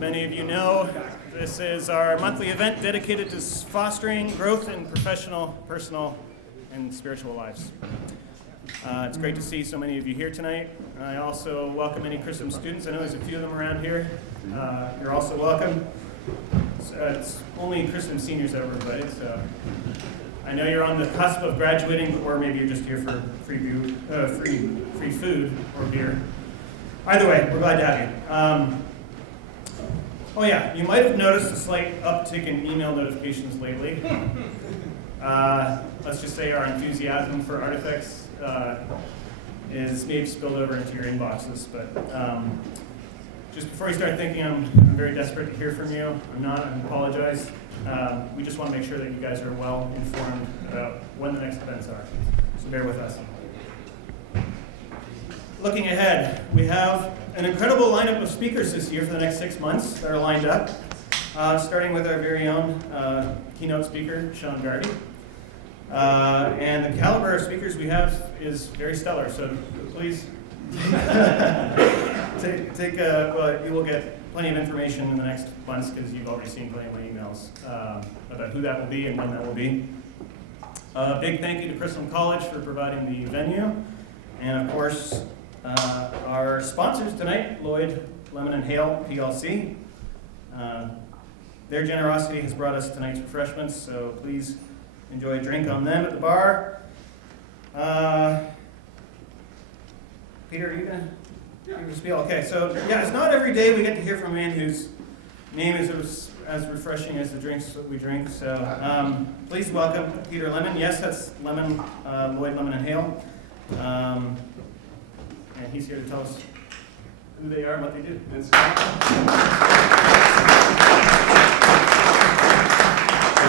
many of you know, this is our monthly event dedicated to fostering growth in professional, personal, and spiritual lives. It's great to see so many of you here tonight. I also welcome any Christian students. I know there's a few of them around here. You're also welcome. It's only Christian seniors that were invited, so I know you're on the cusp of graduating, or maybe you're just here for free food or beer. Either way, we're glad to have you. Oh yeah, you might have noticed a slight uptick in email notifications lately. Let's just say our enthusiasm for Artifex is maybe spilled over into your inboxes, but just before you start thinking I'm very desperate to hear from you, I'm not, I apologize. We just want to make sure that you guys are well informed about when the next events are, so bear with us. Looking ahead, we have an incredible lineup of speakers this year for the next 6 months that are lined up, starting with our very own keynote speaker, Sean Garvey. And the caliber of speakers we have is very stellar, so please you will get plenty of information in the next months because you've already seen plenty of my emails about who that will be and when that will be. Big thank you to Crystal College for providing the venue, and of course our sponsors tonight, Lloyd, Lemon and Hale PLC. Their generosity has brought us tonight's refreshments, so please enjoy a drink on them at the bar. Peter, are you going to give a spiel? Okay, so yeah, it's not every day we get to hear from a man whose name is as refreshing as the drinks that we drink. So please welcome Peter Lemon. Yes, that's Lemon, Lloyd, Lemon and Hale. And he's here to tell us who they are and what they do. And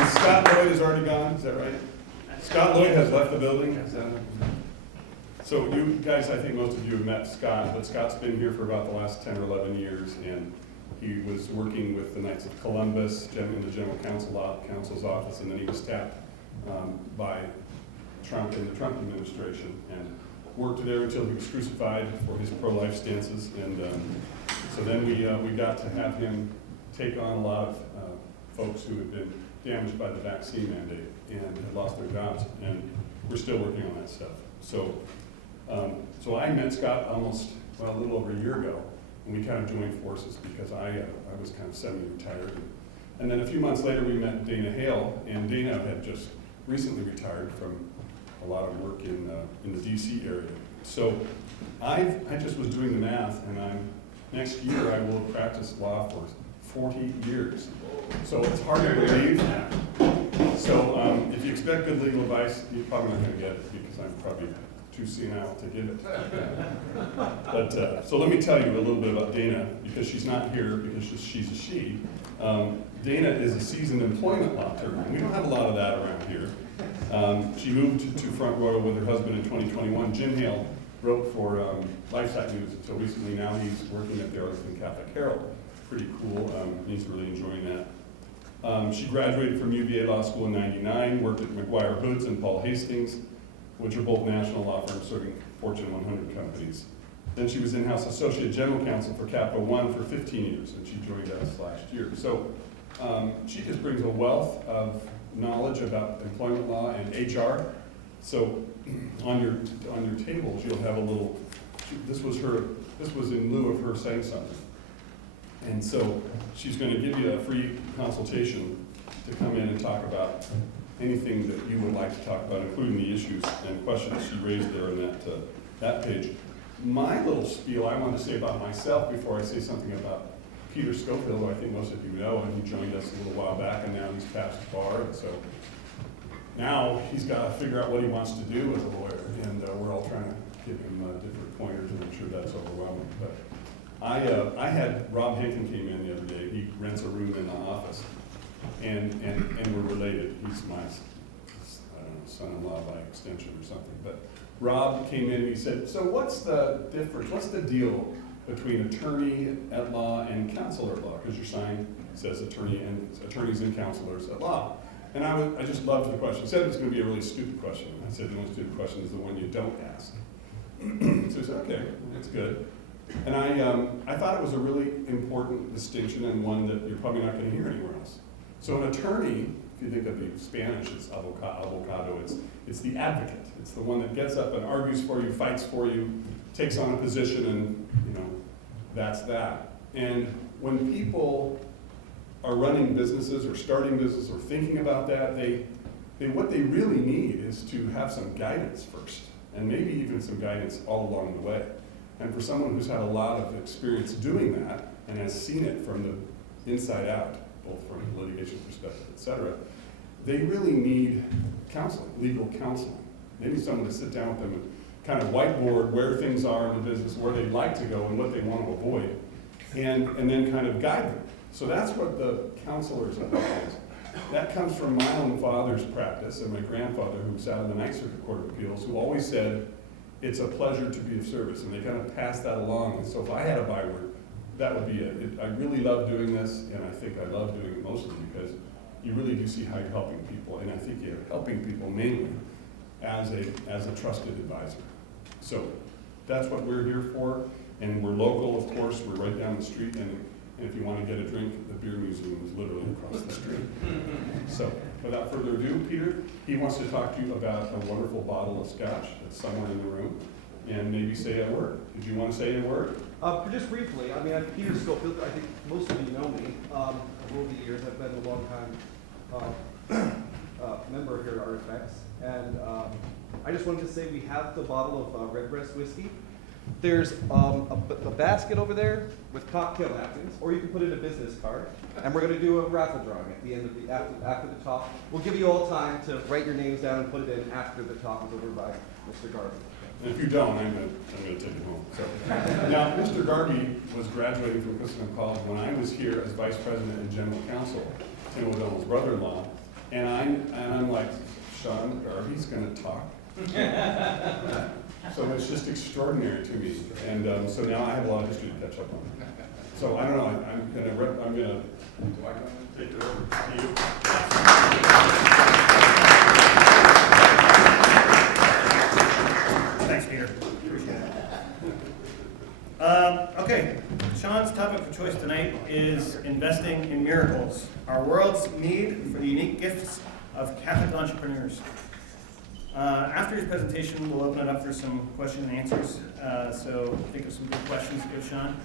Scott Lloyd is already gone, is that right? Scott Lloyd has left the building. So you guys, I think most of you have met Scott, but Scott's been here for about the last 10 or 11 years, and he was working with the Knights of Columbus in the General Counsel's office, and then he was tapped by Trump in the Trump administration, and worked there until he was crucified for his pro-life stances, and so then we got to have him take on a lot of folks who had been damaged by the vaccine mandate and had lost their jobs, and we're still working on that stuff. So I met Scott a little over a year ago, and we kind of joined forces because I was kind of semi-retired, and then a few months later we met Dana Hale, and Dana had just recently retired from a lot of work in the DC area. So I just was doing the math, and next year I will have practiced law for 40 years. So it's hard to believe that. So if you expect good legal advice, you're probably not going to get it because I'm probably too senile to give it. But so let me tell you a little bit about Dana, because she's not here because she's a she. Dana is a seasoned employment law attorney, and we don't have a lot of that around here. She moved to Front Royal with her husband in 2021. Jim Hale wrote for LifeSite News until recently. Now he's working at the Arlington Catholic Herald. Pretty cool. He's really enjoying that. She graduated from UVA Law School in '99, worked at McGuire Hoods and Paul Hastings, which are both national law firms serving Fortune 100 companies. Then she was in-house Associate General Counsel for Capital One for 15 years, and she joined us last year. So she just brings a wealth of knowledge about employment law and HR. So on your tables you'll have a little. This was in lieu of her saying something, and so she's going to give you a free consultation to come in and talk about anything that you would like to talk about, including the issues and questions she raised there in that page. My little spiel I want to say about myself before I say something about Peter Schofield, who I think most of you know, and he joined us a little while back, and now he's passed the bar, and so now he's got to figure out what he wants to do as a lawyer, and we're all trying to give him different pointers, and I'm sure that's overwhelming. But I had Rob Hankin came in the other day. He rents a room in the office, and we're related. He's my son-in-law by extension or something. But Rob came in and he said, "So what's the difference? What's the deal between attorney at law and counselor at law?" Because your sign says attorneys and counselors at law. And I just loved the question. He said it was going to be a really stupid question. I said the most stupid question is the one you don't ask. So he said, okay, that's good. And I thought it was a really important distinction and one that you're probably not going to hear anywhere else. So an attorney, if you think of the Spanish, it's abogado, it's the advocate. It's the one that gets up and argues for you, fights for you, takes on a position, and that's that. And when people are running businesses or starting business or thinking about that, what they really need is to have some guidance first, and maybe even some guidance all along the way. And for someone who's had a lot of experience doing that and has seen it from the inside out, both from a litigation perspective, et cetera, they really need counseling, legal counseling. They need someone to sit down with them and kind of whiteboard where things are in the business, where they'd like to go and what they want to avoid, and then kind of guide them. So that's what the counselors are about. That comes from my own father's practice and my grandfather, who sat on the Ninth Circuit Court of Appeals, who always said, it's a pleasure to be of service, and they kind of passed that along. And so if I had a byword, that would be it. I really love doing this, and I think I love doing it mostly because you really do see how you're helping people, and I think you're helping people mainly as a trusted advisor. So that's what we're here for, and we're local, of course. We're right down the street, and if you want to get a drink, the beer museum is literally across the street. So without further ado, Peter, he wants to talk to you about a wonderful bottle of scotch that's somewhere in the room, and maybe say a word. Did you want to say a word? Just briefly, I'm Peter Schofield. I think most of you know me. Over the years, I've been a long time member here at Artifex, and I just wanted to say we have the bottle of Redbreast whiskey. There's a basket over there with cocktail napkins, or you can put in a business card, and we're going to do a raffle drawing at the end of after the talk. We'll give you all time to write your names down and put it in after the talk is over by Mr. Garvey. And if you don't, I'm going to take it home. So, now, Mr. Garvey was graduating from Christendom College when I was here as Vice President and General Counsel, Tim O'Donnell's brother-in-law, and I'm like, Sean Garvey's going to talk? So it's just extraordinary to me, and so now I have a lot of history to catch up on. So I don't know. I'm gonna take it over to you. Thanks, Peter. Appreciate it. Okay, Sean's topic of choice tonight is investing in miracles, our world's need for the unique gifts of Catholic entrepreneurs. After his presentation, we'll open it up for some question and answers. So think of some good questions to give Sean.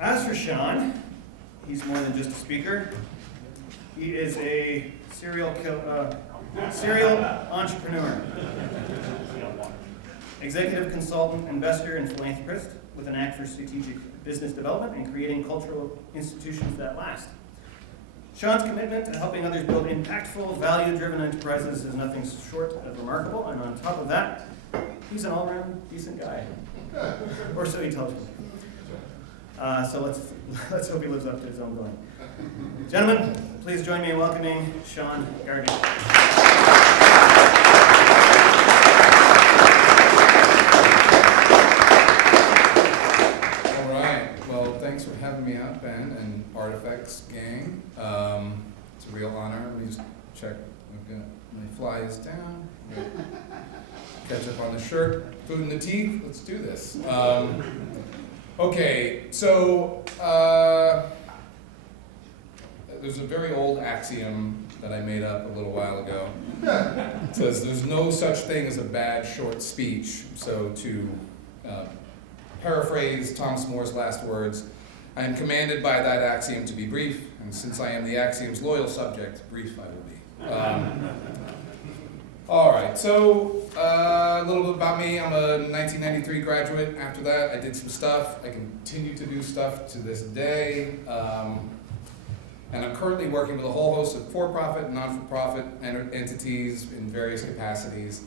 As for Sean, he's more than just a speaker. He is a serial entrepreneur, executive consultant, investor, and philanthropist with an knack for strategic business development and creating cultural institutions that last. Sean's commitment to helping others build impactful, value-driven enterprises is nothing short of remarkable, and on top of that, he's an all-around decent guy. Or so he tells me. So let's hope he lives up to his own billing. Gentlemen, please join me in welcoming Sean Garvey. All right. Well, thanks for having me out, Ben, and Artifex gang. It's a real honor. Let me just check. I've got my flies down. Catch up on the shirt. Food in the teeth. Let's do this. Okay, so there's a very old axiom that I made up a little while ago. It says there's no such thing as a bad short speech. So to paraphrase Thomas More's last words, I am commanded by that axiom to be brief, and since I am the axiom's loyal subject, brief I will be. All right, so a little bit about me. I'm a 1993 graduate. After that, I did some stuff. I continue to do stuff to this day. And I'm currently working with a whole host of for-profit and non-for-profit entities in various capacities.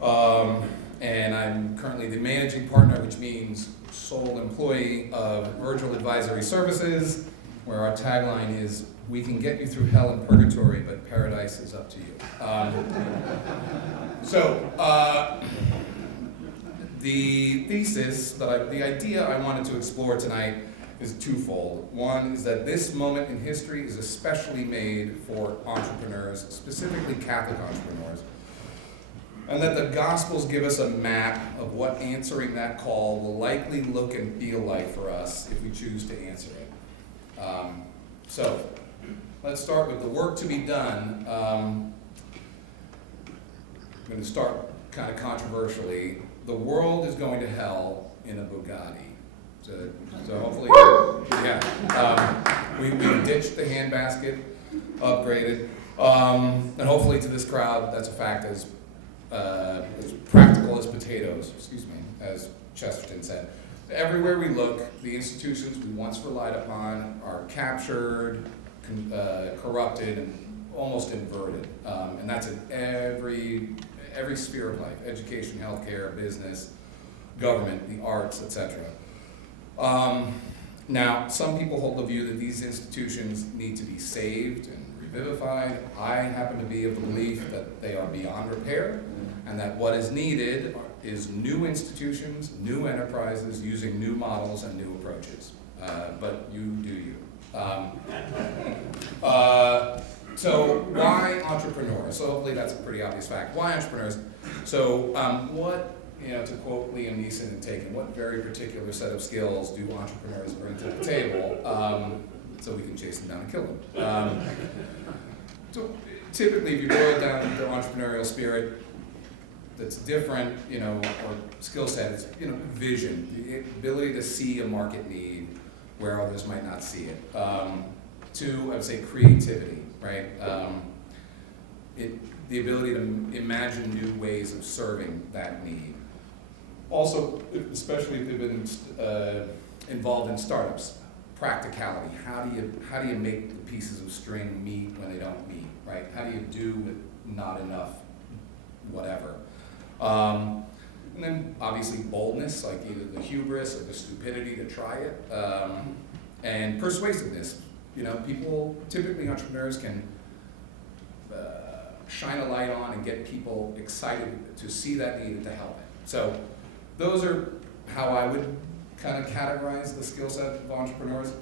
And I'm currently the managing partner, which means sole employee of Virtual Advisory Services, where our tagline is, "We can get you through hell and purgatory, but paradise is up to you." The thesis, the idea I wanted to explore tonight is twofold. One is that this moment in history is especially made for entrepreneurs, specifically Catholic entrepreneurs. and that the Gospels give us a map of what answering that call will likely look and feel like for us if we choose to answer it. So, let's start with the work to be done. I'm going to start kind of controversially. The world is going to hell in a Bugatti. So hopefully, we ditched the handbasket, upgraded, and hopefully to this crowd, that's a fact as practical as potatoes, as Chesterton said. Everywhere we look, the institutions we once relied upon are captured, corrupted, and almost inverted. And that's in every sphere of life: education, healthcare, business, government, the arts, etc. Now, some people hold the view that these institutions need to be saved and revivified. I happen to be of the belief that they are beyond repair, and that what is needed is new institutions, new enterprises, using new models and new approaches. But you do you. So why entrepreneurs? So hopefully that's a pretty obvious fact. Why entrepreneurs? So to quote Liam Neeson in Taken, what very particular set of skills do entrepreneurs bring to the table so we can chase them down and kill them? So typically, if you boil it down to the entrepreneurial spirit, that's different, or skill set is, vision, the ability to see a market need where others might not see it. Two, I would say creativity, right? The ability to imagine new ways of serving that need. Also, especially if they've been involved in startups, practicality. How do you make the pieces of string meet when they don't meet, right? How do you do with not enough whatever? And then obviously boldness, like either the hubris or the stupidity to try it, and persuasiveness. People, typically entrepreneurs can shine a light on and get people excited to see that need and to help it. So those are how I would kind of categorize the skill set of entrepreneurs.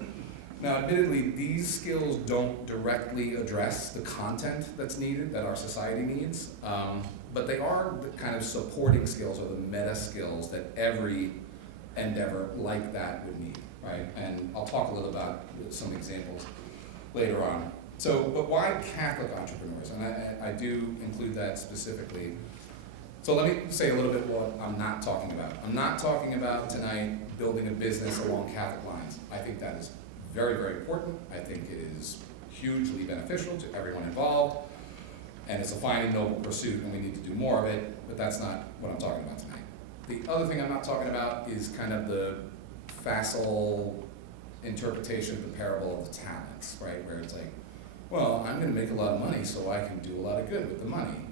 Now, admittedly, these skills don't directly address the content that's needed, that our society needs, but they are the kind of supporting skills or the meta skills that every endeavor like that would need, right? And I'll talk a little about some examples later on. So, but why Catholic entrepreneurs? And I do include that specifically. So let me say a little bit what I'm not talking about. I'm not talking about tonight building a business along Catholic lines. I think that is very, very important. I think it is hugely beneficial to everyone involved, and it's a fine and noble pursuit, and we need to do more of it, but that's not what I'm talking about tonight. The other thing I'm not talking about is kind of the facile interpretation of the parable of the talents, right? Where it's like, well, I'm going to make a lot of money so I can do a lot of good with the money.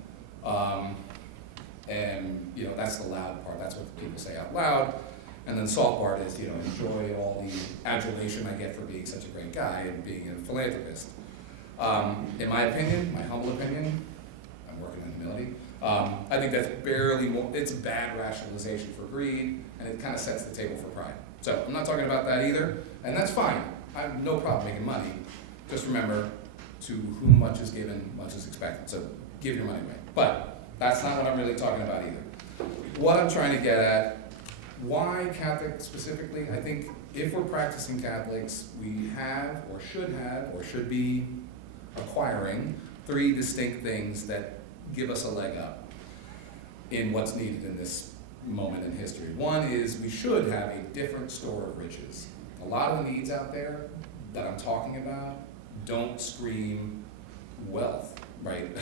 And, that's the loud part. That's what the people say out loud. And then the soft part is, enjoy all the adulation I get for being such a great guy and being a philanthropist. In my opinion, my humble opinion, I'm working on humility, I think that's it's a bad rationalization for greed, and it kind of sets the table for pride. So I'm not talking about that either, and that's fine. I have no problem making money. Just remember, to whom much is given, much is expected. So give your money away. But that's not what I'm really talking about either. What I'm trying to get at, why Catholic specifically? I think if we're practicing Catholics, we have or should be acquiring 3 distinct things that give us a leg up in what's needed in this moment in history. One is we should have a different store of riches. A lot of the needs out there that I'm talking about don't scream wealth, right?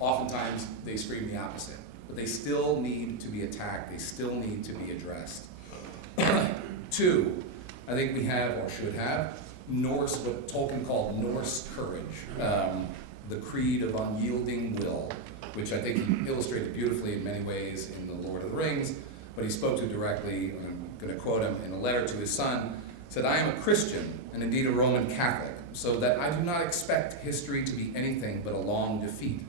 Oftentimes they scream the opposite, but they still need to be attacked, they still need to be addressed. 2, I think we have or should have Norse, what Tolkien called Norse courage, the creed of unyielding will, which I think he illustrated beautifully in many ways in The Lord of the Rings, but he spoke to directly, and I'm going to quote him, in a letter to his son, said, "I am a Christian, and indeed a Roman Catholic, so that I do not expect history to be anything but a long defeat,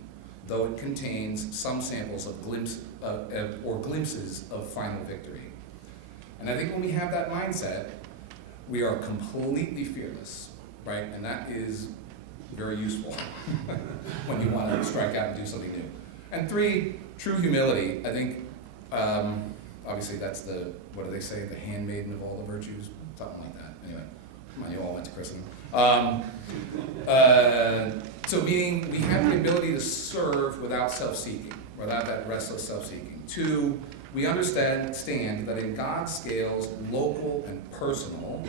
though it contains some samples of glimpses of final victory." And I think when we have that mindset, we are completely fearless, right? And that is very useful when you want to strike out and do something new. And 3, true humility. I think, obviously that's the, what do they say, the handmaiden of all the virtues? Something like that. Anyway, come on, you all went to christening. So meaning we have the ability to serve without self-seeking, without that restless self-seeking. 2, we understand that in God's scales, local and personal,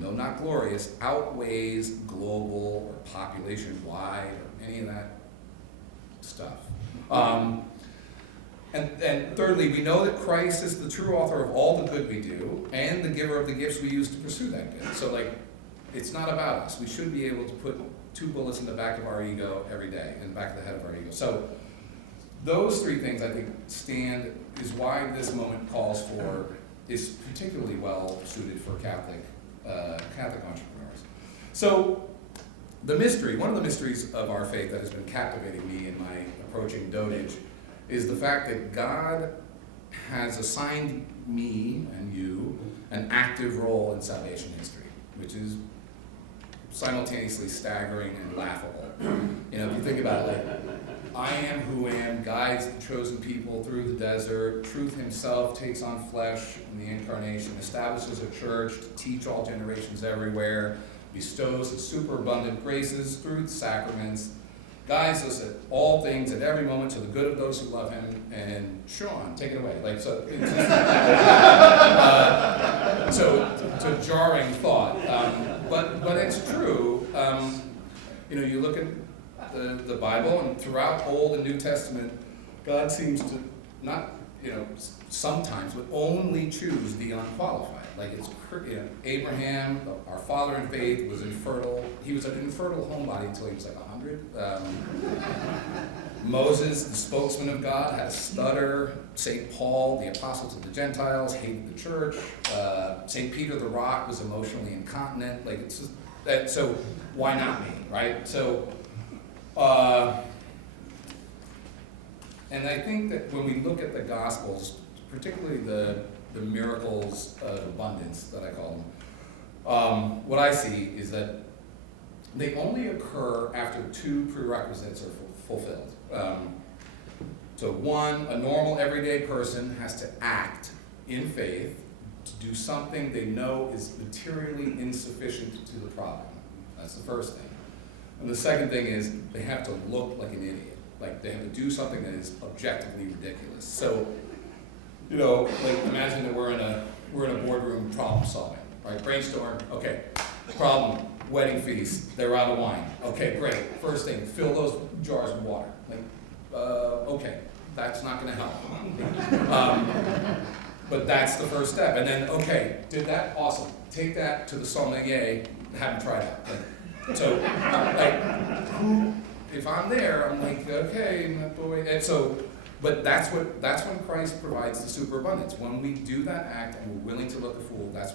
no, not glorious, outweighs global or population-wide or any of that stuff. And thirdly, we know that Christ is the true author of all the good we do and the giver of the gifts we use to pursue that good. So it's not about us. We should be able to put 2 bullets in the back of our ego every day, in the back of the head of our ego. So those 3 things, I think, is why this moment is particularly well suited for Catholic entrepreneurs. So one of the mysteries of our faith that has been captivating me in my approaching dotage is the fact that God has assigned me and you an active role in salvation history, which is simultaneously staggering and laughable. If you think about it, I am who am, guides the chosen people through the desert, truth himself takes on flesh in the incarnation, establishes a church to teach all generations everywhere, bestows his superabundant graces through the sacraments, guides us at all things at every moment to the good of those who love him. And Sean, take it away. So it's a jarring thought, but it's true. You look at the Bible, and throughout Old and New Testament, God seems to not, sometimes, but only choose the unqualified. Abraham, our father in faith, was infertile. He was an infertile homebody until he was 100. Moses, the spokesman of God, had a stutter. St. Paul, the apostle to the Gentiles, hated the church. St. Peter the Rock was emotionally incontinent. So why not me, right? So, and I think that when we look at the Gospels, particularly the miracles of abundance that I call them, what I see is that they only occur after 2 prerequisites are fulfilled. So 1, a normal everyday person has to act in faith to do something they know is materially insufficient to the problem. That's the first thing. And the second thing is they have to look like an idiot. They have to do something that is objectively ridiculous. So, imagine that we're in a boardroom problem solving, right? Brainstorm, okay, problem, wedding feast, they're out of wine. Okay, great. First thing, fill those jars with water. Okay, that's not gonna help. But that's the first step. And then, okay, did that, awesome. Take that to the sommelier, have him try it out. If I'm there, I'm okay, boy. And so, but that's when Christ provides the superabundance. When we do that act and we're willing to look a fool, that's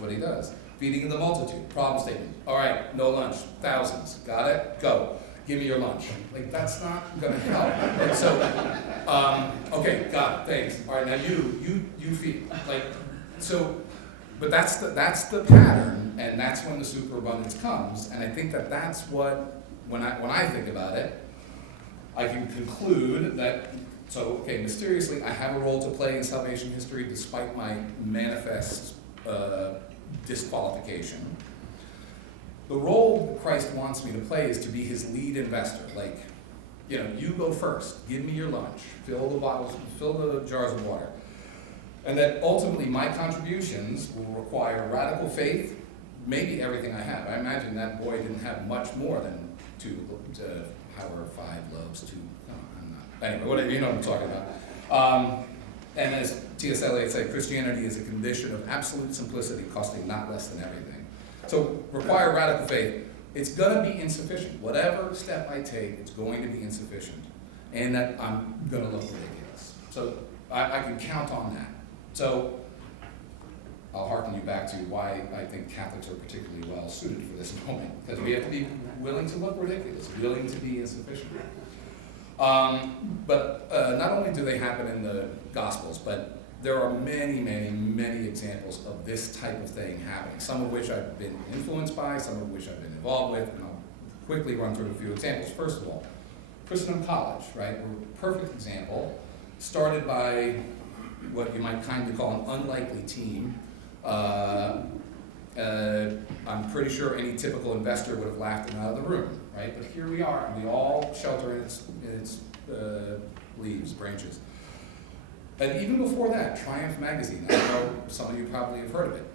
what he does. Feeding the multitude, problem statement. All right, no lunch, thousands. Got it? Go. Give me your lunch. That's not gonna help. Okay, got it, thanks. All right, now you feed. But that's the pattern, and that's when the superabundance comes. And I think that's what, when I think about it, I can conclude that, mysteriously, I have a role to play in salvation history despite my manifest disqualification. The role Christ wants me to play is to be his lead investor. You go first, give me your lunch, fill the bottles, fill the jars of water. And that ultimately my contributions will require radical faith, maybe everything I have. I imagine that boy didn't have much more than 5 loaves, 2, I'm not. Anyway, whatever, you know what I'm talking about. And as T.S. Eliot said, Christianity is a condition of absolute simplicity costing not less than everything. So require radical faith. It's going to be insufficient. Whatever step I take, it's going to be insufficient. And that I'm going to look ridiculous. So I can count on that. So I'll hearken you back to why I think Catholics are particularly well suited for this moment. Because we have to be willing to look ridiculous, willing to be insufficient. But not only do they happen in the Gospels, but there are many, many, many examples of this type of thing happening, some of which I've been influenced by, some of which I've been involved with, and I'll quickly run through a few examples. First of all, Christendom College, right? We're a perfect example. Started by what you might kindly call an unlikely team. I'm pretty sure any typical investor would have laughed them out of the room, right? But here we are, and we all shelter in its leaves, branches. And even before that, Triumph magazine, I know some of you probably have heard of it.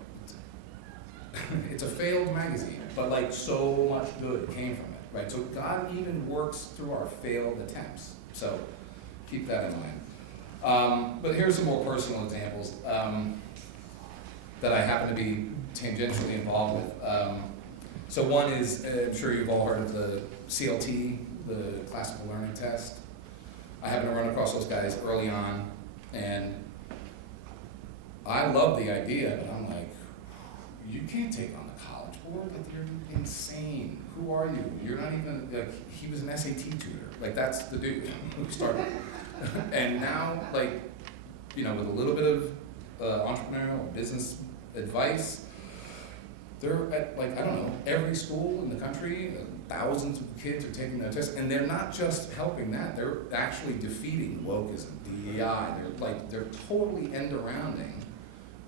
It's a failed magazine, but like so much good came from it, right? So God even works through our failed attempts. So keep that in mind. But here's some more personal examples that I happen to be tangentially involved with. So one is, I'm sure you've all heard of the CLT, the classical learning test. I happened to run across those guys early on, and I love the idea, but I'm like, you can't take on the college board, like you're insane. Who are you? You're not even, like, he was an SAT tutor. Like, that's the dude who started. And now, like, you know, with a little bit of entrepreneurial business advice, they're at, like, I don't know, every school in the country, thousands of kids are taking that test, and they're not just helping that, they're actually defeating wokeism, DEI, they're totally end-arounding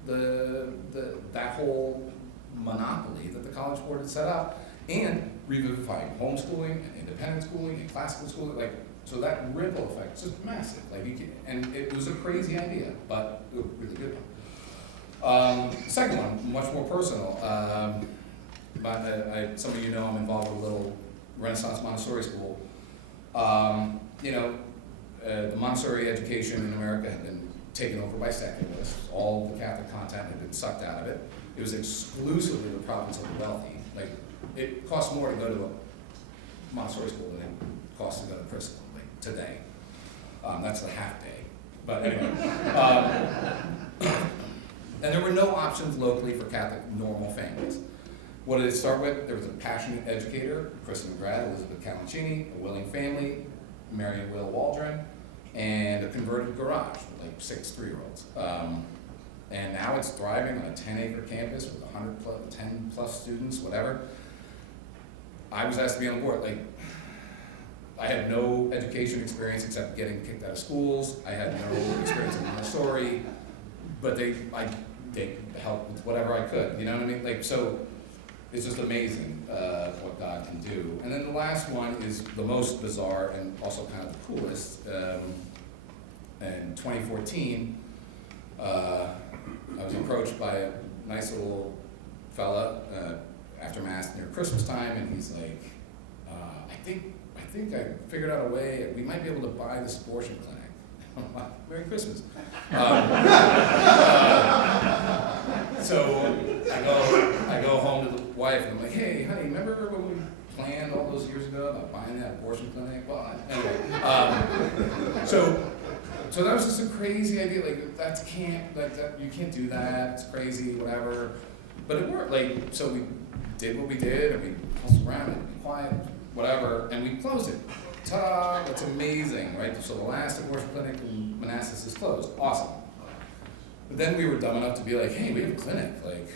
that whole monopoly that the College Board had set up, and revivifying homeschooling, and independent schooling, and classical schooling, like, so that ripple effect is just massive, like, and it was a crazy idea, but a really good one. Second one, much more personal. Some of you know I'm involved with a little Renaissance Montessori school. You know, the Montessori education in America had been taken over by secularists. All the Catholic content had been sucked out of it. It was exclusively the province of the wealthy. Like, it costs more to go to a Montessori school than it costs to go to Christendom, like today. That's the half day. But anyway. And there were no options locally for Catholic normal families. What did it start with? There was a passionate educator, Christendom grad, Elizabeth Calancini, a willing family, Mary and Will Waldron, and a converted garage with like 6 3-year-olds. And now it's thriving on a 10-acre campus with 10 plus students, whatever. I was asked to be on the board. Like, I had no education experience except getting kicked out of schools. I had no experience in Montessori, but they helped with whatever I could, you know what I mean? Like, so it's just amazing what God can do. And then the last one is the most bizarre and also kind of the coolest. In 2014, I was approached by a nice little fella after Mass near Christmas time, and he's like, I think I figured out a way, we might be able to buy this abortion clinic. Merry Christmas. So I go home to the wife and I'm like, hey, honey, remember when we planned all those years ago about buying that abortion clinic? Well, anyway, so that was just a crazy idea. Like, you can't do that. It's crazy, whatever. But it worked. Like, so we did what we did, and we hustled around and be quiet, whatever, and we closed it. Ta-da! That's amazing, right? So the last abortion clinic in Manassas is closed. Awesome. But then we were dumb enough to be like, hey, we have a clinic. Like,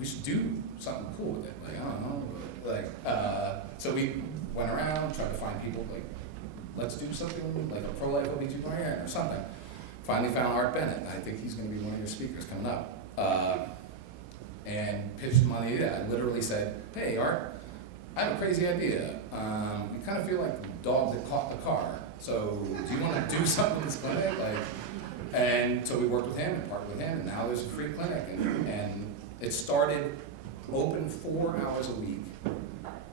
we should do something cool with it. Like, I don't know. Like, so we went around, tried to find people, like, let's do something like a pro-life OB/GYN or something. Finally found Art Bennett, and I think he's going to be one of your speakers coming up. And pitched him on the idea. I literally said, hey, Art, I have a crazy idea. We kind of feel like the dog that caught the car. So do you want to do something in this clinic? And so we worked with him and partnered with him, and now there's a free clinic. And it started open 4 hours a week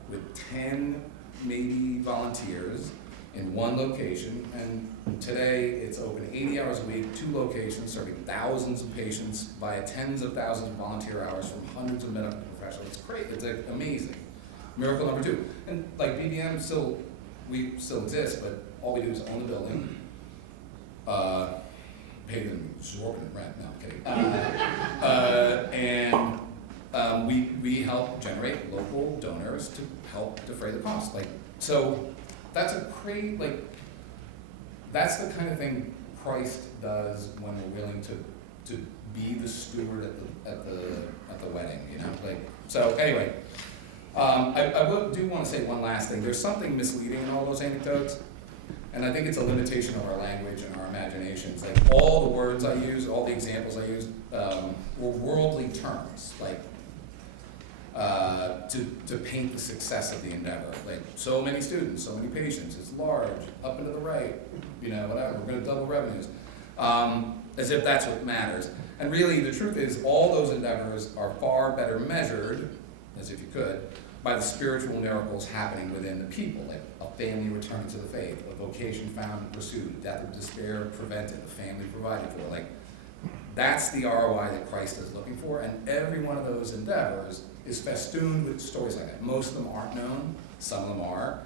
with 10 maybe volunteers in one location. And today it's open 80 hours a week, 2 locations, serving thousands of patients via tens of thousands of volunteer hours from hundreds of medical professionals. It's great. It's amazing. Miracle number 2. And like BBM we still exist, but all we do is own the building, pay them exorbitant rent. No, I'm kidding. And we help generate local donors to help defray the cost. Like, so that's that's the kind of thing Christ does when we're willing to be the steward at the wedding, you know. Like, so anyway. I do want to say one last thing. There's something misleading in all those anecdotes. And I think it's a limitation of our language and our imaginations. Like all the words I use, all the examples I use, were worldly terms, like to paint the success of the endeavor. Like so many students, so many patients, it's large, up and to the right, whatever, we're gonna double revenues. As if that's what matters. And really, the truth is, all those endeavors are far better measured, as if you could, by the spiritual miracles happening within the people, like a family returning to the faith, a vocation found and pursued, death of despair prevented, a family provided for. Like, that's the ROI that Christ is looking for, and every one of those endeavors is festooned with stories like that. Most of them aren't known, some of them are.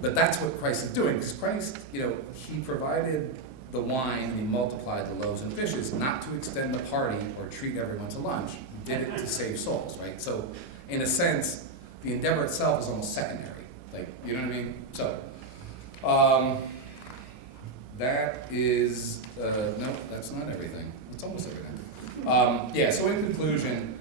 But that's what Christ is doing, because Christ, he provided the wine and he multiplied the loaves and fishes, not to extend the party or treat everyone to lunch. He did it to save souls, right? So, in a sense, the endeavor itself is almost secondary. Like, you know what I mean? So, that is, no, that's not everything. It's almost everything. So in conclusion,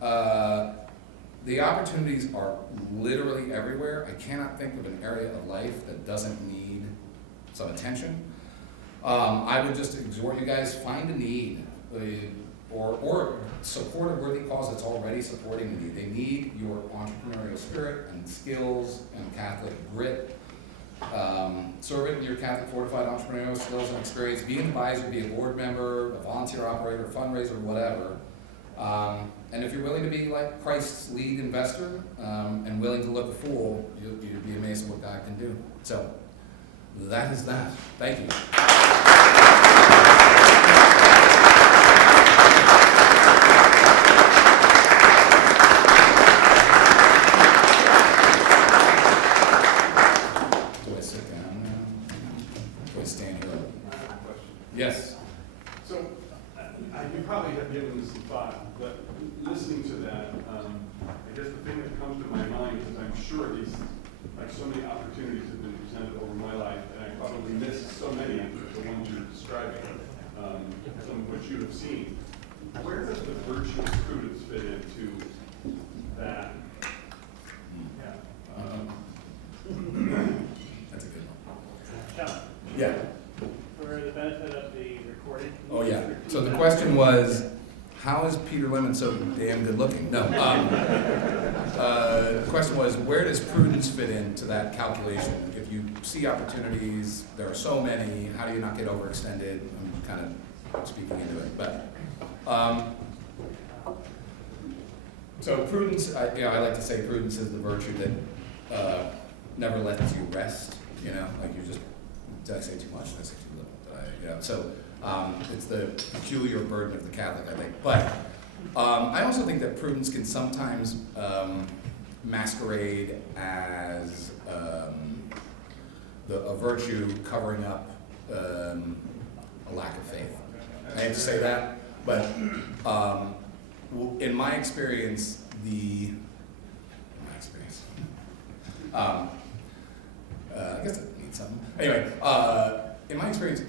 the opportunities are literally everywhere. I cannot think of an area of life that doesn't need some attention. I would just exhort you guys, find a need, or support a worthy cause that's already supporting the need. They need your entrepreneurial spirit and skills and Catholic grit. Serve it in your Catholic fortified entrepreneurial skills and experience. Be an advisor, be a board member, a volunteer operator, fundraiser, whatever. And if you're willing to be like Christ's lead investor and willing to look a fool, you'll be amazed at what God can do. So that is that. Thank you. Do I sit down now? Do I stand here? Yes. So, you probably have given this some thought, but listening to that, I guess the thing that comes to my mind is I'm sure these, like so many opportunities have been presented over my life, and I probably missed so many of the ones you're describing, some of which you have seen. Where does the virtue of prudence fit into that? That's a good one. John, Yeah. for the benefit of the recording. Oh, yeah. So the question was, how is Peter Lemon so damn good looking? No. The question was, where does prudence fit into that calculation? If you see opportunities, there are so many, how do you not get overextended? I'm kind of speaking into it. But so prudence, I like to say prudence is the virtue that never lets you rest. Like you just, did I say too much? Did I say too little? So it's the peculiar burden of the Catholic, I think. But I also think that prudence can sometimes masquerade as a virtue covering up a lack of faith. I hate to say that, but in my experience, I guess it means something. Anyway, in my experience,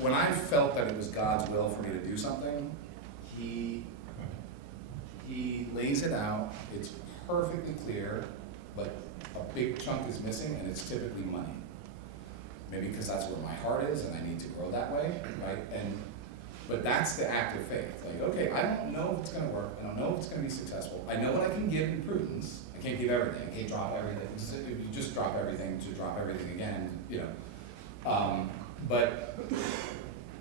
when I felt that it was God's will for me to do something, He lays it out. It's perfectly clear, but a big chunk is missing, and it's typically money. Maybe because that's where my heart is, and I need to grow that way, right? But that's the act of faith. Like, okay, I don't know if it's going to work. I don't know if it's going to be successful. I know what I can give in prudence. I can't give everything. I can't drop everything. If you just drop everything to drop everything again, But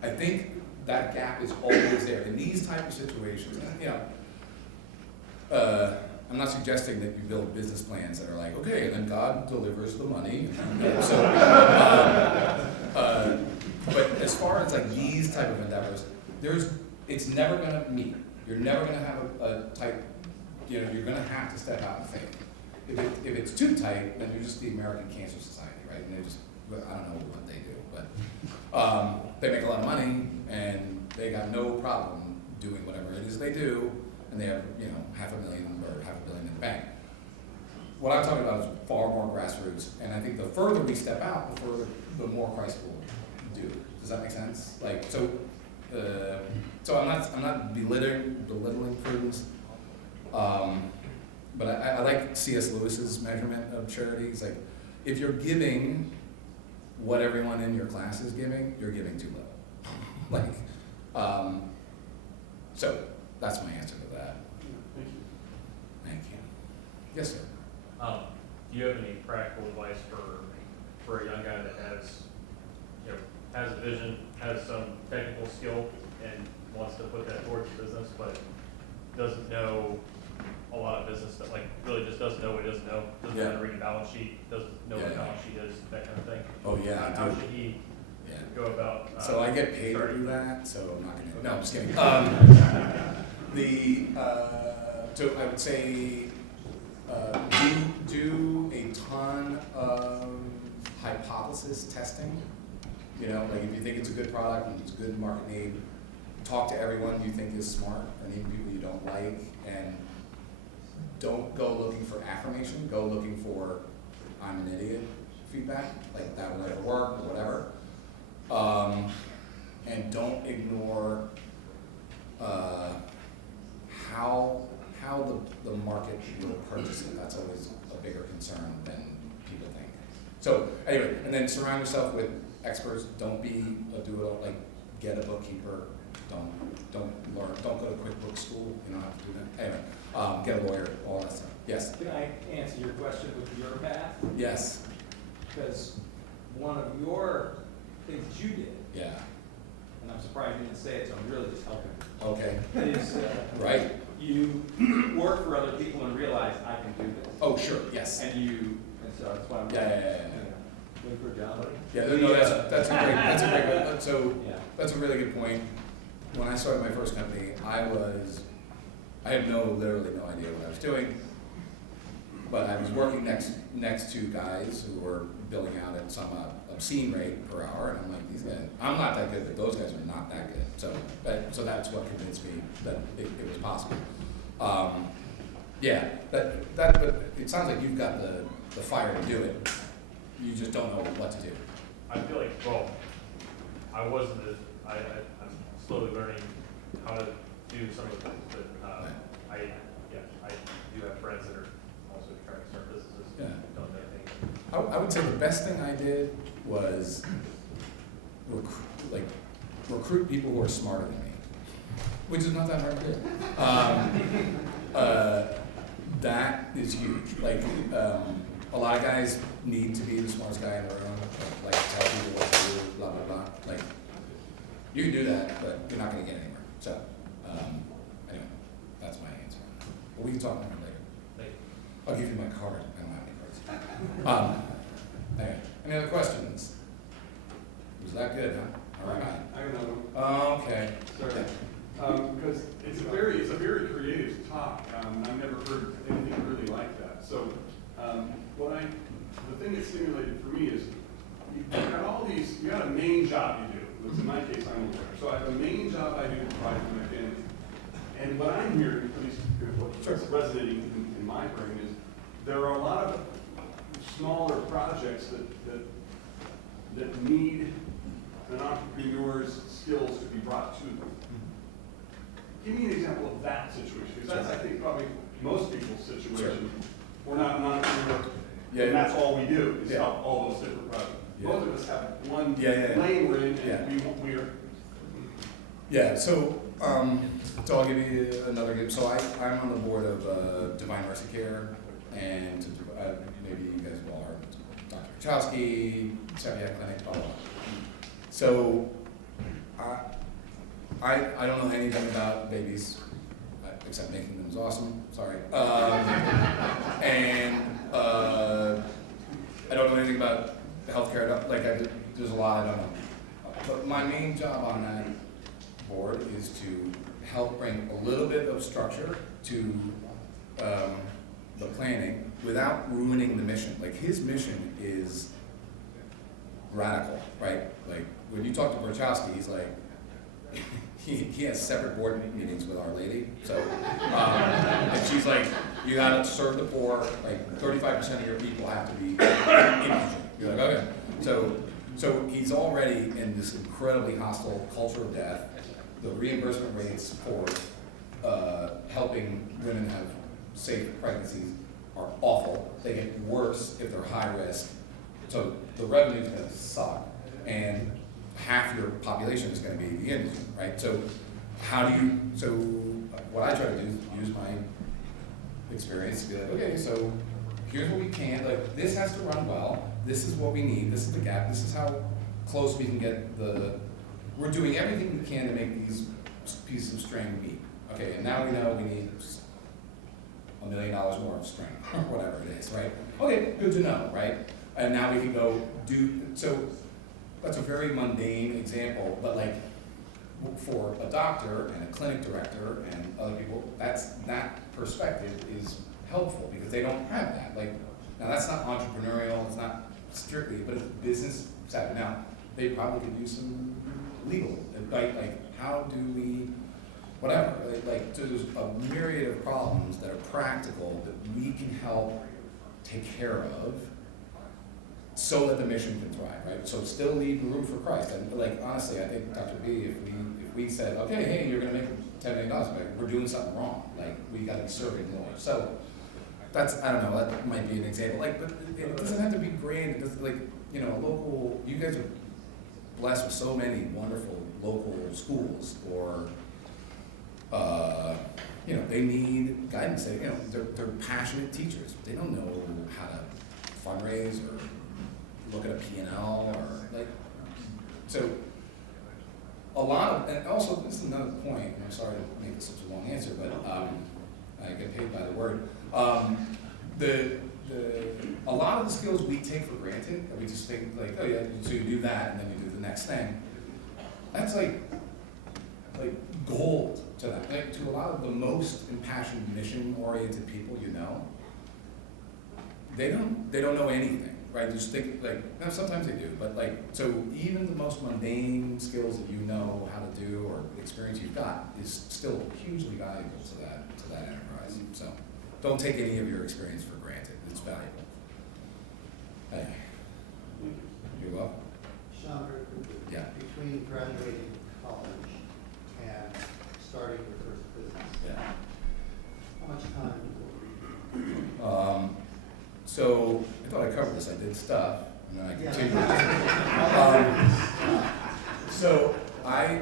I think that gap is always there in these type of situations. I'm not suggesting that you build business plans that are like, okay, and then God delivers the money. But as far as like these type of endeavors, it's never going to meet. You're never going to have a tight. You're going to have to step out in faith. If it's too tight, then you're just the American Cancer Society, right? And I don't know what they do, but they make a lot of money and they got no problem doing whatever it is they do, and they have $500,000 or $500 million in the bank. What I'm talking about is far more grassroots, and I think the further we step out, the more Christ will do. Does that make sense? Like so I'm not belittling prudence. But I like C.S. Lewis's measurement of charity. It's like, if you're giving what everyone in your class is giving, you're giving too little. So that's my answer to that. Thank you. Thank you. Yes, sir. Do you have any practical advice for a young guy that has a vision, has some technical skill, and wants to put that towards business, but doesn't know a lot of business, that really just doesn't know what he doesn't know, doesn't know how to read a balance sheet, doesn't know what a balance sheet is, that kind of thing? Oh, yeah, I How do. should he Yeah. go about? So I get paid to starting? do that, so I'm not gonna, no, I'm just kidding. So I would say, do a ton of hypothesis testing. You know, like if you think it's a good product and it's a good market need, talk to everyone you think is smart and even people you don't like, and don't go looking for affirmation, go looking for I'm an idiot feedback, like that will never work or whatever. And don't ignore how the market will purchase it. That's always a bigger concern than people think. So anyway, and then surround yourself with experts. Don't be a do-it-all, like get a bookkeeper. Don't learn, don't go to QuickBooks school. You don't have to do that. Anyway, get a lawyer, all that stuff. Yes? Can I answer your question with your path? Yes. Because one of your things that you did, Yeah. and I'm surprised you didn't say it, so I'm really just helping, Okay. is Right. you work for other people and realize I can do this. Oh, sure. Yes. And so that's why I'm. Yeah. Looking for a job. Yeah, no, that's a great good, so Yeah. that's a really good point. When I started my first company, I had literally no idea what I was doing, but I was working next to guys who were billing out at some obscene rate per hour, and I'm like, these guys, I'm not that good, but those guys are not that good. So that's what convinced me that it was possible. Yeah, but it sounds like you've got the fire to do it. You just don't know what to do. I feel like, I wasn't I'm slowly learning how to do some of the things, but I do have friends that are also trying to start businesses. Yeah. Don't know anything. I would say the best thing I did was recruit people who are smarter than me, which is not that hard to do. That is huge. A lot of guys need to be the smartest guy in the room, like tell people what to do, blah, blah, blah. Like, you can do that, but you're not gonna get anywhere. So, anyway, that's my answer. But we can talk more later. Thank you. I'll give you my card. I don't have any cards. Anyway, any other questions? Was that good, huh? All right. I got another one. Okay. Sorry. Because it's a very creative talk. I've never heard anything really like that. So, the thing that stimulated for me is you've got all these. You got a main job you do. Which in my case, I'm a lawyer. So I have a main job I do to provide for my family. And what I'm hearing, at least what's resonating in my brain, is there are a lot of smaller projects that need an entrepreneur's skills to be brought to them. Give me an example of that situation, because that's, I think, probably most people's situation. Sure. We're not an entrepreneur, and that's all we do, is help all those different projects. Yeah. Most of us have one Yeah. lane we're in, Yeah. and we're. Yeah, so I'll give you another good, so I'm on the board of Divine Mercy Care, and maybe you guys all are, Dr. Wachowski, Sevier Clinic, blah, blah, blah. So I don't know anything about babies, except making them is awesome, sorry. And I don't know anything about healthcare, there's a lot I don't know. But my main job on that board is to help bring a little bit of structure to the planning without ruining the mission. Like, his mission is radical, right? Like, when you talk to Wachowski, he's like, he has separate board meetings with Our Lady. So, and she's like, you gotta serve the poor, like 35% of your people have to be indigent. You're like, okay. So he's already in this incredibly hostile culture of death. The reimbursement rates for helping women have safe pregnancies are awful. They get worse if they're high risk. So the revenue is going to suck, and half your population is going to be the industry, right? So so what I try to do is use my experience to be like, okay, so here's what we can, like, this has to run well, this is what we need, this is the gap, this is how close we can get we're doing everything we can to make these pieces of string meet. Okay, and now we know we need $1 million more of string, or whatever it is, right? Okay, good to know, right? And now we can go so that's a very mundane example, but like, for a doctor and a clinic director and other people, that perspective is helpful because they don't have that. Like, now that's not entrepreneurial, it's not strictly, but it's business savvy. Now, they probably could use some legal, like how do we, whatever, like so there's a myriad of problems that are practical that we can help take care of so that the mission can thrive, right? So still leave room for Christ. And like, honestly, I think, Dr. B, if we said, okay, hey, you're gonna make $10 million, but we're doing something wrong. Like, we gotta be serving more. So that's, I don't know, that might be an example. Like, but it doesn't have to be grand. It doesn't, like, you know, local, you guys are blessed with so many wonderful local schools, or, you know, they need guidance. They, you know, they're passionate teachers. They don't know how to fundraise or look at a P&L or like, so a lot of, and also this is another point, and I'm sorry to make this such a long answer, but I get paid by the word. A lot of the skills we take for granted, that we just think like, oh yeah, so you do that and then you do the next thing. That's like gold to that. Like, to a lot of the most impassioned, mission-oriented people you know, they don't know anything. Right, just think like, no, sometimes they do, but like, so even the most mundane skills that you know how to do or experience you've got is still hugely valuable to that enterprise. So don't take any of your experience for granted. It's valuable. Hey, you're welcome. Sean, very quickly, Yeah. between graduating college and starting your first business, Yeah. how much time? So I thought I covered this. I did stuff, and then I Yeah. continued. So I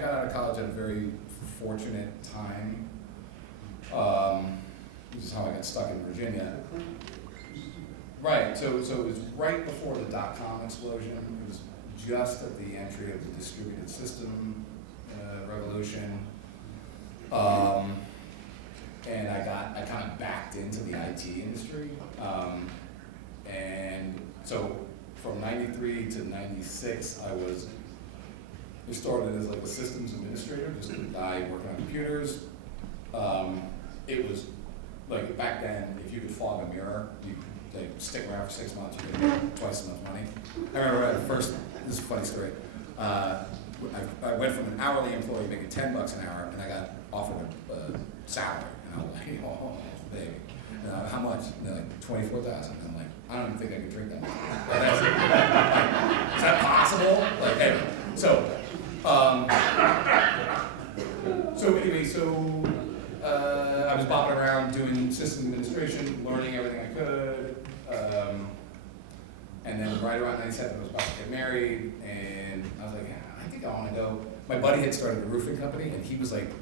got out of college at a very fortunate time. This is how I got stuck in Virginia. Right. So it was right before the .com explosion. It was just at the entry of the distributed system revolution. And I kind of backed into the IT industry. And so from 93 to 96, I started as like a systems administrator, just a guy working on computers. It was like, back then, if you could fog a mirror, you could like stick around for 6 months, you could make twice as much money. I remember at first, this is a funny story. I went from an hourly employee making $10 an hour, and I got offered a salary. And I was like, oh, baby. How much? And they're like, $24,000. And I'm like, I don't even think I can drink that much. Is that possible? Like, anyway. So I was bopping around doing system administration, learning everything I could. And then right around 97, I was about to get married, and I was like, yeah, I think I want to go. My buddy had started a roofing company, and he was like,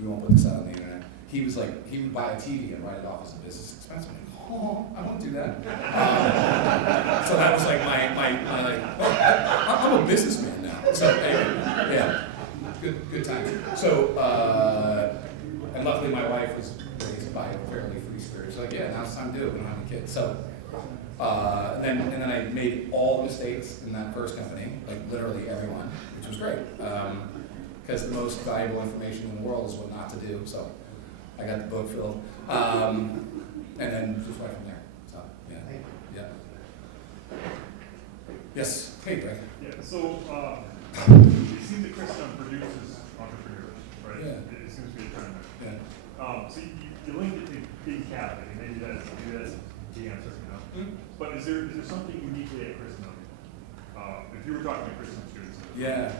we won't put this out on the internet. He was like, he would buy a TV and write it off as a business expense. I'm like, oh, I want to do that. So that was like my like, oh, I'm a businessman now. So anyway, yeah, good time. So, and luckily my wife was raised by a fairly free spirit. She's like, yeah, now it's time to do it. We don't have any kids. So, and then I made all the mistakes in that first company, like literally everyone, which was great. Because the most valuable information in the world is what not to do. So I got the book filled, and then just right from there. So yeah, yeah. Yes, hey Greg. Yeah. So it seems that Christendom produces entrepreneurs, right? Yeah. It seems to be a trend. Yeah. So you linked it to being Catholic, and maybe that's the answer, you know. Mm-hmm. But is there something uniquely at Christendom? If you were talking to Christendom students, Yeah.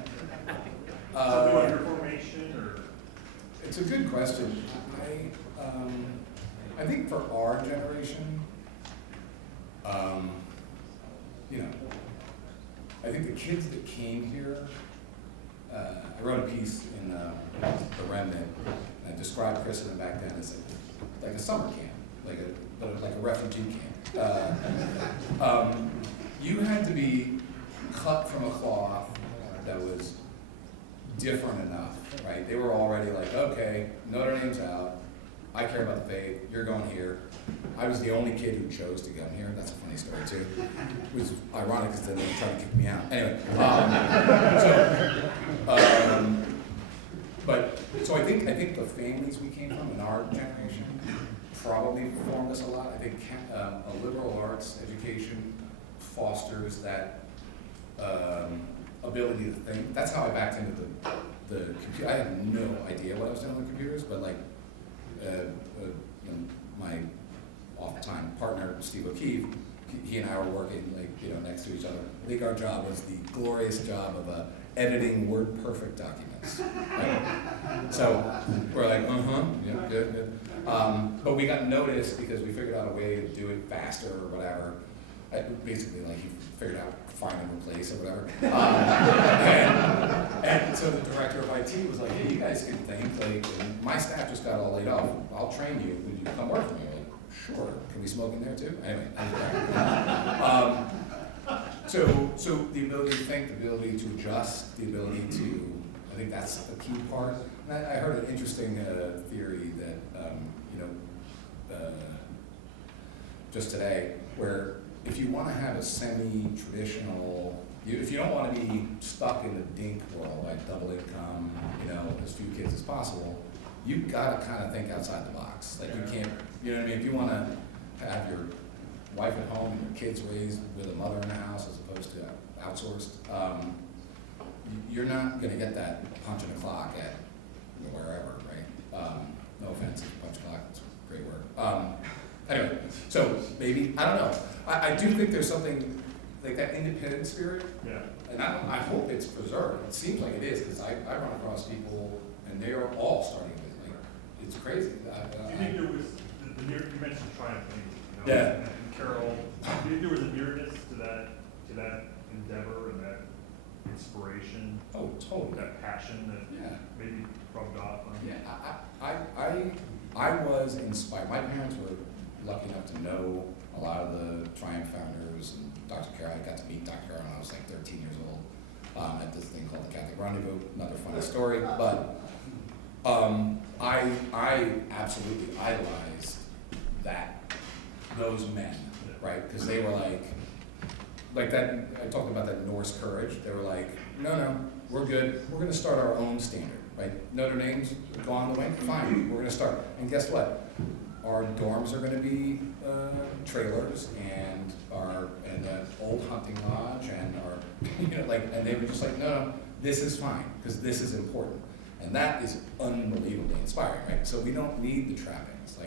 something about your formation, or It's a good question. I I think for our generation, you know, I think the kids that came here, I wrote a piece in The Remnant, and I described Christendom back then as like a summer camp, like a refugee camp. You had to be cut from a cloth that was different enough, right? They were already like, okay, Notre Dame's out, I care about the faith, you're going here. I was the only kid who chose to come here. That's a funny story too. It was ironic because then they were trying to kick me out. Anyway, so I think the families we came from in our generation probably formed us a lot. I think a liberal arts education fosters that ability to think. That's how I backed into the computer. I had no idea what I was doing with computers, but like my off-time partner, Steve O'Keefe, he and I were working next to each other. I think our job was the glorious job of editing WordPerfect documents. Right? So we're like, yeah, good. But we got noticed because we figured out a way to do it faster or whatever. Basically, like he figured out find and replace or whatever. And so the director of IT was like, hey, you guys can think. Like, my staff just got all laid off. I'll train you. Would you come work for me? Like, sure. Can we smoke in there too? Anyway. So the ability to think, the ability to adjust, the ability to, I think that's a key part. And I heard an interesting theory that, just today, where if you want to have a semi-traditional, if you don't want to be stuck in the dink world, like double income, as few kids as possible, you've got to kind of think outside the box. Like you can't, you know what I mean? If you want to have your wife at home and your kids raised with a mother in the house as opposed to outsourced, you're not going to get that punch in the clock at wherever, right? No offense, punch clock, it's great work. Anyway, so maybe, I don't know. I do think there's something like that independent spirit, Yeah. and I hope it's preserved. It seems like it is, because I run across people, and they are all starting with, like, it's crazy. Do you think there was, you mentioned triumph, Yeah. And Carol, do you think there was a nearness to that endeavor and that inspiration? Oh, totally. That passion that maybe rubbed off on you? Yeah, I was inspired. My parents were lucky enough to know a lot of the Triumph founders and Dr. Carroll. I got to meet Dr. Carroll when I was like 13 years old at this thing called the Catholic Rendezvous. Another funny story, but I absolutely idolized those men, right? Because they were like that. I talked about that Norse courage. They were like, no, we're good. We're going to start our own standard, right? Notre Dame's gone the way. Fine, we're going to start. And guess what? Our dorms are going to be trailers and an old hunting lodge and and they were just like, no, this is fine because this is important, and that is unbelievably inspiring, right? So we don't need the trappings,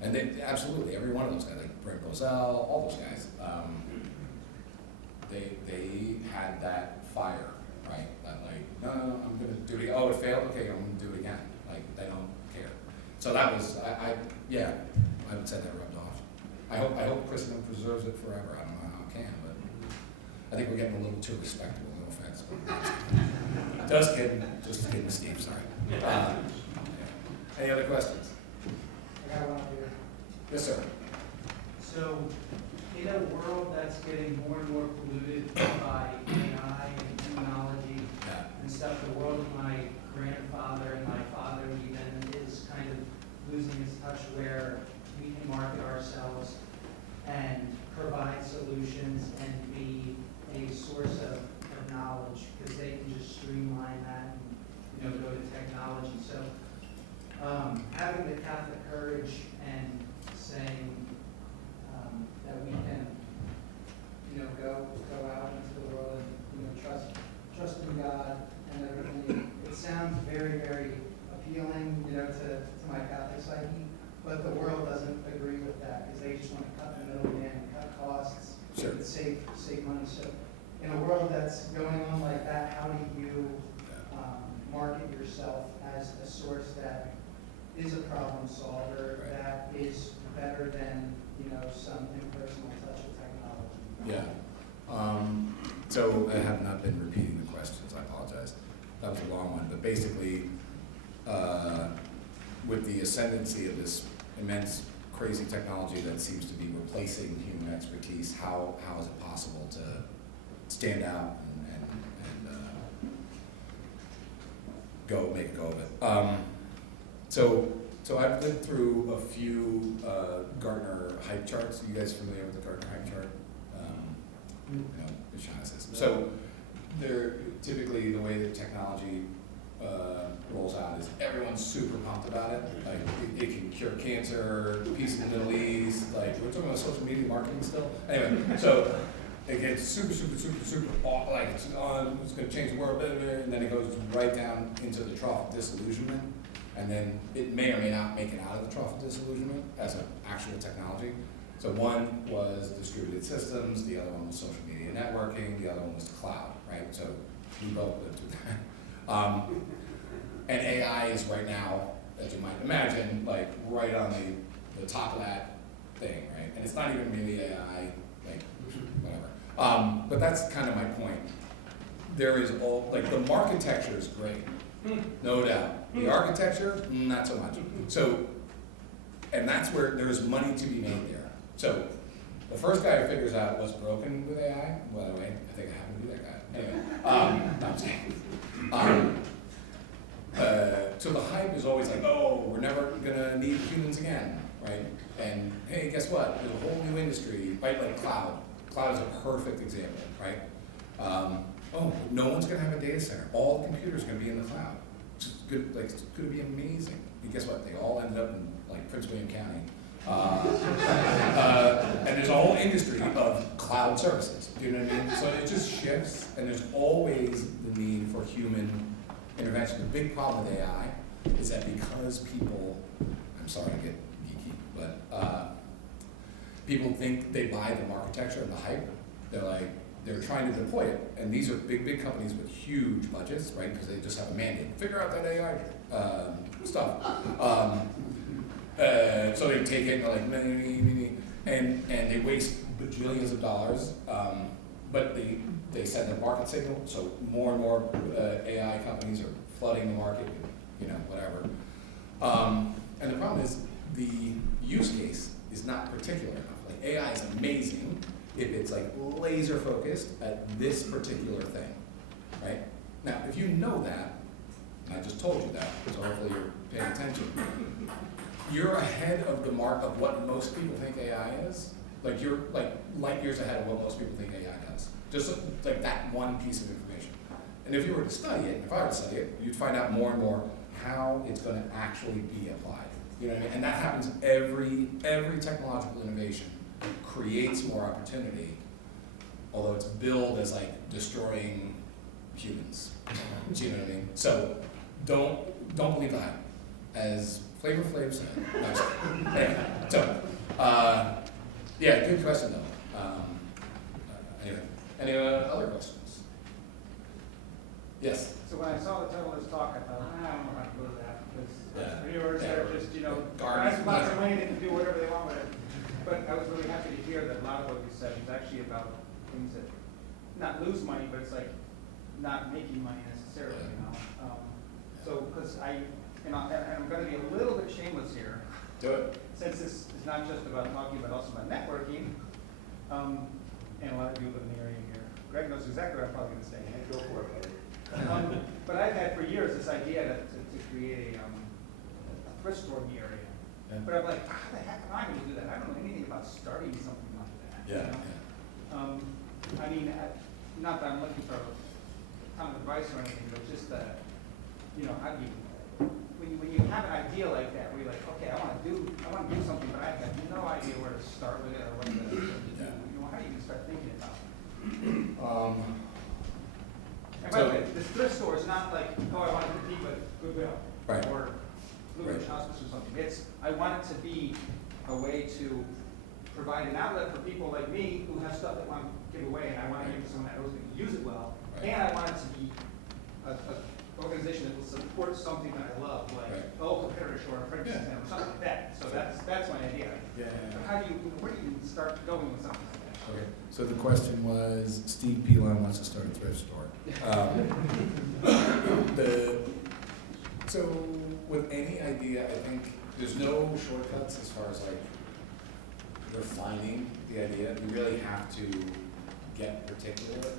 and they absolutely every one of those guys, like Brent Bozell, all those guys, they had that fire, right? That no, I'm going to do it. Oh, it failed. Okay, I'm going to do it again. Like they don't care. So that was, I would say that rubbed off. I hope Christendom preserves it forever. I don't know how it can, but I think we're getting a little too respectable. No offense. Just kidding, Steve. Sorry. Yeah. Any other questions? I got one up here. Yes, sir. So, in a world that's getting more and more polluted by AI and technology and stuff, the world of my grandfather and my father even is kind of losing its touch where we can market ourselves and provide solutions and be a source of knowledge because they can just streamline that and go to technology. So having the Catholic courage and saying that we can go out into the world and trust in God and everything. It sounds very, very appealing, to my Catholic psyche, but the world doesn't agree with that because they just want to cut the middleman, cut costs, Sure. save money. So in a world that's going on like that, how do you market yourself as a source that is a problem solver Right. that is better than, some impersonal touch of technology. Yeah. So I have not been repeating the questions, I apologize. That was a long one, but basically, with the ascendancy of this immense, crazy technology that seems to be replacing human expertise, how is it possible to stand out and make a go of it? So I've been through a few Gartner hype charts. You guys familiar with the Gartner hype chart? Shauna says. So they're typically the way that technology rolls out is everyone's super pumped about it. Like it can cure cancer, peace in the Middle East. Like we're talking about social media marketing still. Anyway, so it gets super like it's going to change the world, and then it goes right down into the trough of disillusionment. And then it may or may not make it out of the trough of disillusionment as an actual technology. So one was distributed systems, the other one was social media networking, the other one was the cloud, right? So we both lived through that. And AI is right now, as you might imagine, like right on the top of that thing, right? And it's not even really AI, like whatever. But that's kind of my point. There is like the architecture is great, no doubt. The architecture, not so much. So, and that's where there's money to be made there. So, the first guy who figures out what's broken with AI, by the way, I think I happen to be that guy. Anyway, no, I'm just kidding. So the hype is always like, oh, we're never gonna need humans again, right? And hey, guess what? There's a whole new industry, right? Like cloud. Cloud is a perfect example, right? Oh, no one's gonna have a data center. All the computers are gonna be in the cloud. It's good, like it's gonna be amazing. And guess what? They all ended up in like Prince William County. And there's a whole industry of cloud services. Do you know what I mean? So it just shifts, and there's always the need for human intervention. The big problem with AI is that because people, I'm sorry to get geeky, but people think they buy the architecture and the hype. They're trying to deploy it, and these are big companies with huge budgets, right? Because they just have a mandate. Figure out that AI stuff. So they take it and they're like, and they waste bajillions of dollars, but they send a market signal, so more and more AI companies are flooding the market with, whatever. And the problem is the use case is not particular enough. Like AI is amazing if it's like laser focused at this particular thing, right? Now, if you know that, and I just told you that, so hopefully you're paying attention, you're ahead of the mark of what most people think AI is. Like you're like light years ahead of what most people think AI does. Just like that one piece of information. And if you were to study it, if I were to study it, you'd find out more and more how it's going to actually be applied. You know what I mean? And that happens every technological innovation creates more opportunity, although it's billed as like destroying humans. Do you know what I mean? So don't believe the hype. As Flavor Flav said. No, I'm just kidding. Anyway, so yeah, good question though. Anyway, any other questions? Yes. So when I saw the title of this talk, I thought, I don't know how to go to that because Yeah. entrepreneurs are just, Garvey. guys lots of money, they can do whatever they want with it. But I was really happy to hear that a lot of what you said is actually about things that not lose money, but it's like not making money necessarily, So, because and I'm going to be a little bit shameless here. Do it. Since this is not just about talking, but also about networking, and a lot of you live in the area here. Greg knows exactly what I'm probably going to say. Go for it, buddy. But I've had for years this idea to create a thrift store in the area. Yeah. But I'm like, how the heck am I going to do that? I don't know anything about starting something like that. Yeah. I mean, not that I'm looking for a ton of advice or anything, but just how do you, when you have an idea like that, where you're like, okay, I want to do something, but I have no idea where to start with it or what to do. How do you even start thinking about it? And by the way, this thrift store is not like, oh, I want to compete with Goodwill. Right. Or Blue Ridge Hospice or something. I want it to be a way to provide an outlet for people like me who have stuff that want to give away, and I want to give it to someone that knows they can use it well. Right. And I want it to be a organization that will support something that I love, like Right. the local parish or a French Yeah. town or something like that. So that's my idea. Yeah. But where do you start going with something like that? Okay, so the question was, Steve Pilon wants to start a thrift store. So with any idea, I think there's no shortcuts as far as like refining the idea. You really have to get particular.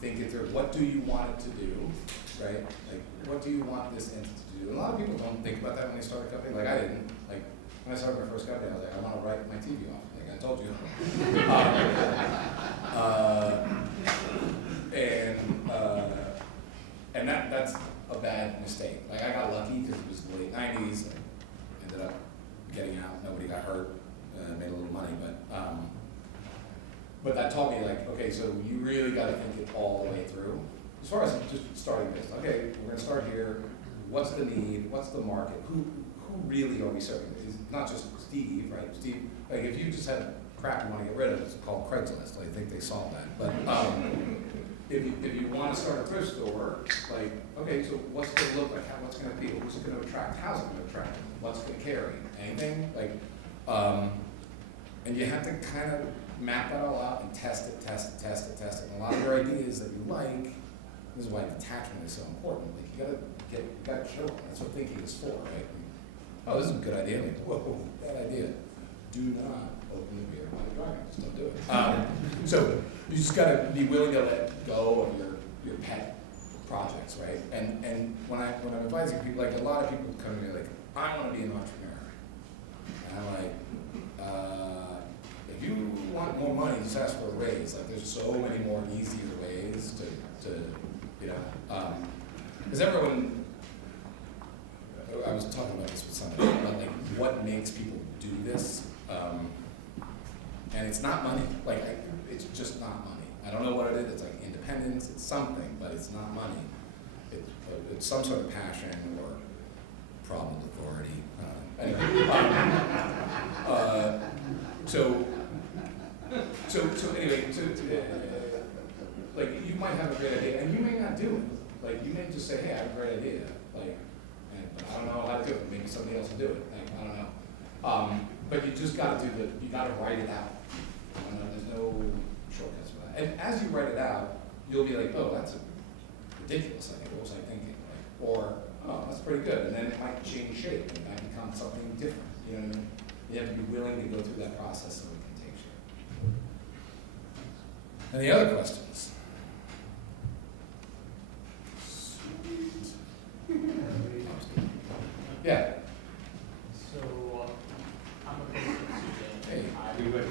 Think it through. What do you want it to do, right? Like, what do you want this entity to do? And a lot of people don't think about that when they start a company. Like I didn't. Like when I started my first company, I was like, I want to write my TV off. Like I told you. And that's a bad mistake. Like I got lucky because it was the late '90s. I ended up getting out. Nobody got hurt. Made a little money, but that taught me like, okay, so you really got to think it all the way through. As far as just starting business, okay, we're gonna start here. What's the need? What's the market? Who really are we serving? It's not just Steve, right? Steve, like if you just had crap you want to get rid of, it's called Craigslist. I think they solved that. But if you want to start a thrift store, like, okay, so what's it going to look like? What's going to appeal? Who's it going to attract? How's it going to attract? What's going to carry? Anything? Like, and you have to kind of map that all out and test it. And a lot of your ideas that you like, this is why detachment is so important. Like you gotta kill them. That's what thinking is for, right? Oh, this is a good idea. Like, whoa, bad idea. Do not open the beer while you're driving. Just don't do it. So you just gotta be willing to let go of your pet projects, right? And when I'm advising people, like a lot of people come to me like, I want to be an entrepreneur, and I'm like, if you want more money, just ask for a raise. Like there's so many more easier ways to you know, because everyone. I was talking about this with somebody about like what makes people do this, and it's not money. Like it's just not money. I don't know what it is. It's like independence. It's something, but it's not money. It's some sort of passion or problem with authority. Anyway, like you might have a great idea, and you may not do it. Like you may just say, "Hey, I have a great idea." Like. But I don't know how to do it. Maybe somebody else will do it. Like, I don't know. But you just got to you got to write it out. There's no shortcuts for that. And as you write it out, you'll be like, oh, that's a ridiculous idea. What was I thinking? Like, or, oh, that's pretty good. And then it might change shape. It might become something different. You know what I mean? You have to be willing to go through that process so it can take shape. Any other questions? Yeah. So, I'm a business student. Hey. I graduated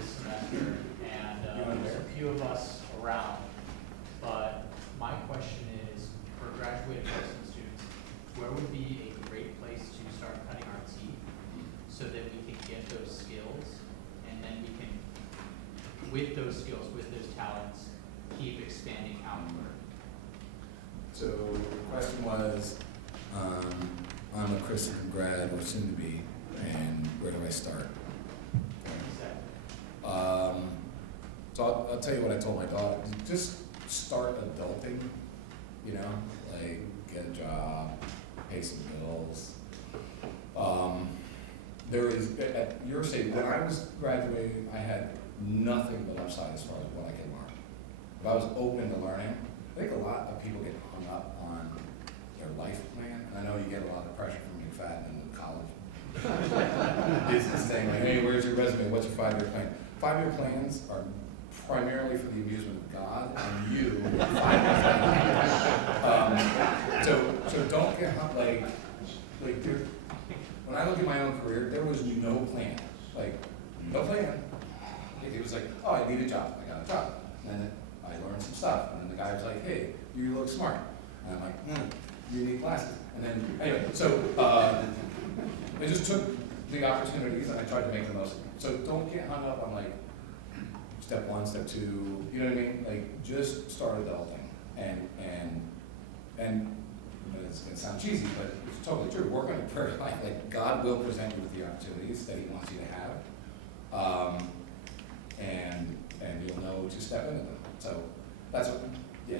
this semester, and there's a few of us around. But my question is, for graduated nursing students, where would be a great place to start cutting our teeth so that we can get those skills, and then we can, with those skills, with those talents, keep expanding outward? So the question was, I'm a Christian grad or soon to be, and where do I start? So I'll tell you what I told my daughter. Just start adulting, you know, like get a job, pay some bills. There is, at your stage, when I was graduating, I had nothing but upside as far as what I could learn. If I was open to learning, I think a lot of people get hung up on their life plan. And I know you get a lot of pressure from being fat and in college. Business thing, like, hey, where's your resume? What's your 5-year plan? 5-year plans are primarily for the amusement of God and you. 5 years later. So don't get hung like there. When I look at my own career, there was no plan. Like no plan. It was like, oh, I need a job. I got a job. And then I learned some stuff. And then the guy was like, hey, you look smart. And I'm like, you need glasses. And then, anyway, so I just took the opportunities and I tried to make the most of them. So don't get hung up on like step 1, step 2, you know what I mean? Like just start adulting. And it's gonna sound cheesy, but it's totally true. Work on your prayer life. Like God will present you with the opportunities that He wants you to have. And you'll know to step into them. So that's what, yeah.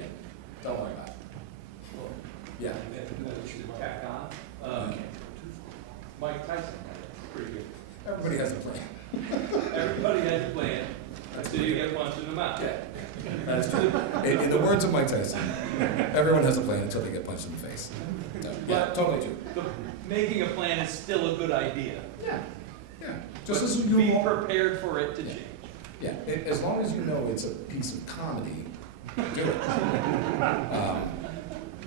Don't worry about it. Yeah. Tack on. Mike Tyson had it, pretty good. Everybody has a plan. Everybody has a plan until you get punched in the mouth. Yeah, that's true. In the words of Mike Tyson, everyone has a plan until they get punched in the face. So, yeah, totally true. Making a plan is still a good idea. Yeah, yeah. Just But as you be all, prepared for it to Yeah. change. yeah, as long as you know it's a piece of comedy, do it.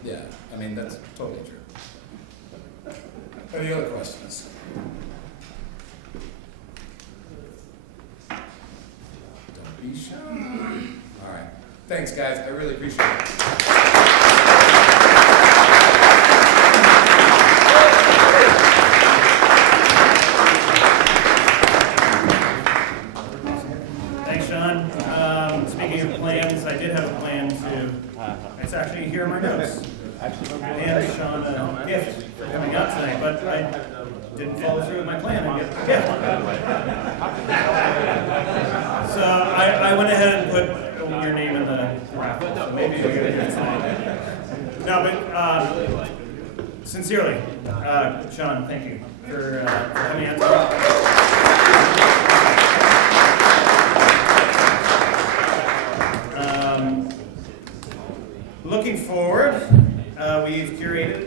Yeah, I mean, that's totally true. Any other questions? Don't be shy. All right. Thanks, guys. I really appreciate it. Thanks, Sean. Speaking of plans, I did have a plan to, it's actually here in my notes. And Sean a gift for coming out tonight, but I didn't follow through with my plan and get the gift. So I went ahead and put your name in the raffle, so maybe you'll get a gift tonight. No, but sincerely, Sean, thank you for coming out tonight. Looking forward, we've curated